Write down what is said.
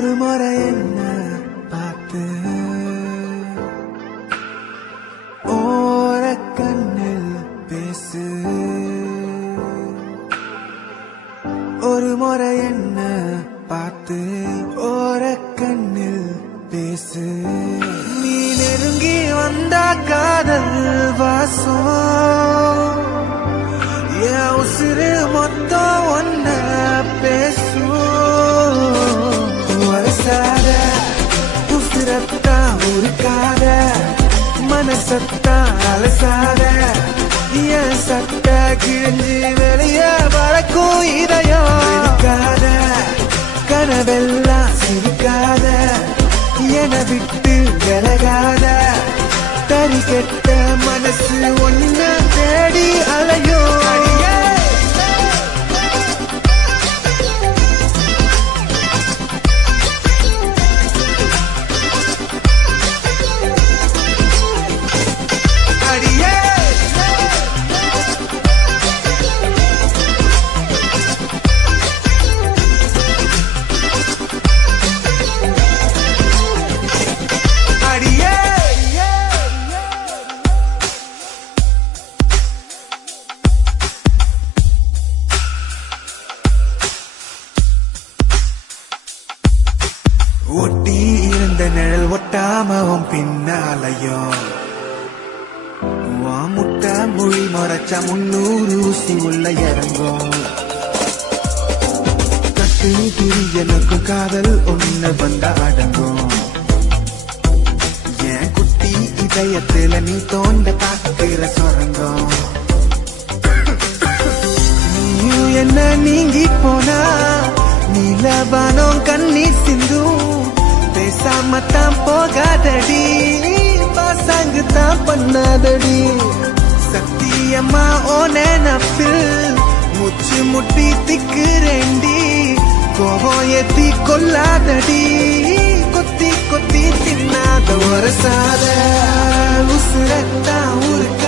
ஒரு முறை என்ன பார்த்து ஓர கண்ணில் பேசு, ஒரு முறை என்ன பார்த்து ஓர கண்ணில் பேசு. நீ நெருங்கி வந்த காதல் வாசம் என் உசிறு மொத்தம் ஒன்ன பேசும். வரசாத உசிரத்தா உருக்காத, மனசத்தா அலசாத, என் சட்ட கிழிஞ்சி வெளிய பறக்கும் இதயம் இருக்காத, கனவெல்லாம் சிரிக்காத, என விட்டு விலகாத, தறி கெட்ட மனசு ஒன்ன தேடி அலையோ. ஒட்டி இருந்த நிழல் ஒட்டாமவும் பின்னாலையும் முட்டை மொழி மறைச்ச 300 ஊசி உள்ள இறங்கும். கட்டு திரி எனக்கும் காதல் ஒண்ணு வந்த அடங்கும். என் குட்டி இதயத்துல நீ தோண்ட பாக்குற சொரங்கம். நீயும் என்ன நீங்கி போனா நீலவானம் கண்ணீர் சிந்தும். பேசாமத்தான் போகாதடி, பாசாங்கு தான் பண்ணாதடி. சத்தியமா ஓ நினப்பில் முச்சு முட்டி திக்குறேண்டி. கோபம் ஏத்தி கொல்லாதடி, கொத்தி கொத்தி தின்னாத ஒரு சாத உசுரத்தான் ஊருக்கு